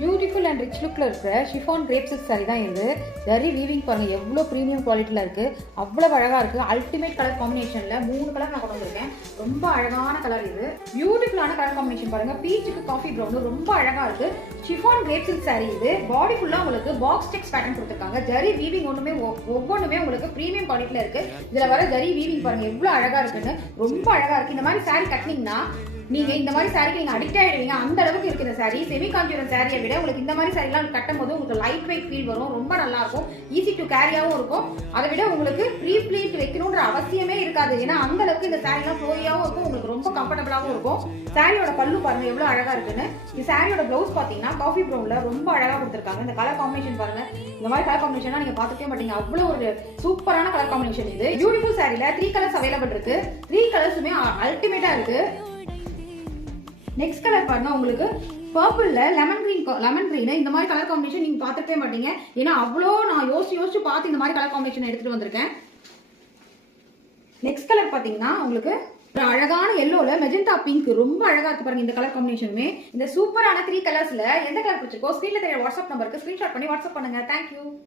Beautiful and rich லுக்கில் இருக்கிற chiffon grape silk sorry தான் இது. ஜரி வீவிங் பாருங்கள் எவ்வளோ ப்ரீமியம் குவாலிட்டியில் இருக்குது, அவ்வளோ அழகாக இருக்குது. அல்டிமேட் கலர் காம்பினேஷனில் 3 கலர் நான் கொண்டு வந்திருக்கேன். ரொம்ப அழகான கலர் இது. பியூட்டிஃபுல்லான கலர் காம்பினேஷன் பாருங்கள். பீச்சுக்கு காஃபி ப்ரௌனு ரொம்ப அழகாக இருக்குது. ஷிஃபான் கிரேப் சில்க் சாரி இது. பாடி ஃபுல்லாக உங்களுக்கு பாக்ஸ் டெக்ஸ் பேட்டர்ன் கொடுத்துருக்காங்க. ஜரி வீவிங் ஒவ்வொன்றுமே உங்களுக்கு ப்ரீமியம் குவாலிட்டியில் இருக்குது. இதில் வர ஜரி வீவிங் பாருங்கள் எவ்வளோ அழகாக இருக்குன்னு. ரொம்ப அழகாக இருக்குது. இந்த மாதிரி சாரி கட்டினீங்கன்னா நீங்க இந்த மாதிரி சாரிக்கு நீங்க அடிக்ட் ஆயிடுவீங்க. அந்த அளவுக்கு இருக்கு இந்த சாரி. செமி காஞ்சிபுரம் சாரியை விட உங்களுக்கு இந்த மாதிரி சாரிலாம் கட்டும் போது உங்களுக்கு லைட் வெயிட் ஃபீல் வரும். ரொம்ப நல்லா இருக்கும். ஈஸி டு கேரியாவும் இருக்கும். அதை விட உங்களுக்கு ப்ரீ ப்ளீட் வைக்கணும்ன்ற அவசியமே இருக்காது. ஏன்னா அந்த அளவுக்கு இந்த சாரிலாம் ஃப்ளோரியாவும் இருக்கும். உங்களுக்கு ரொம்ப கம்ஃபர்டபுளாகவும் இருக்கும். சாரியோட பல்லு பாருங்க எவ்வளவு அழகா இருக்குன்னு. இந்த சாரியோட பிளவுஸ் பாத்தீங்கன்னா காஃபி ப்ரௌன்ல ரொம்ப அழகா கொடுத்துருக்காங்க. இந்த கலர் காம்பினேஷன் பாருங்க. இந்த மாதிரி கலர் காம்பினேஷன் நீங்க பாத்துக்கவே மாட்டீங்க. அவ்வளவு ஒரு சூப்பரான கலர் காம்பினேஷன் இது. பியூட்டிஃபுல் சாரில 3 கலர்ஸ் அவைலபிள் இருக்கு. 3 கலர்ஸுமே அல்டிமேட்டா இருக்கு. நெக்ஸ்ட் கலர் பாருங்க, உங்களுக்கு பர்பிள்ல லெமன் கிரீன் இந்த மாதிரி கலர் காம்பினேஷன் நீங்க பார்த்துக்கவே மாட்டீங்க. ஏன்னா அவ்வளோ நான் யோசிச்சு பார்த்து இந்த மாதிரி கலர் காம்பினேஷன் எடுத்துட்டு வந்திருக்கேன். நெக்ஸ்ட் கலர் பாத்தீங்கன்னா உங்களுக்கு ஒரு அழகான எல்லோல மெஜெண்டா பிங்க் ரொம்ப அழகா இருக்கு பாருங்க. இந்த கலர் காம்பினேஷனுமே இந்த சூப்பரான 3 கலர்ஸ்ல எந்த கலர் பிடிச்சிருக்கோ ஸ்கிரீன்ல தெரிய வாட்ஸ்அப் நம்பருக்கு ஸ்கிரீன்ஷாட் பண்ணி வாட்ஸ்அப் பண்ணுங்க. தேங்க்யூ.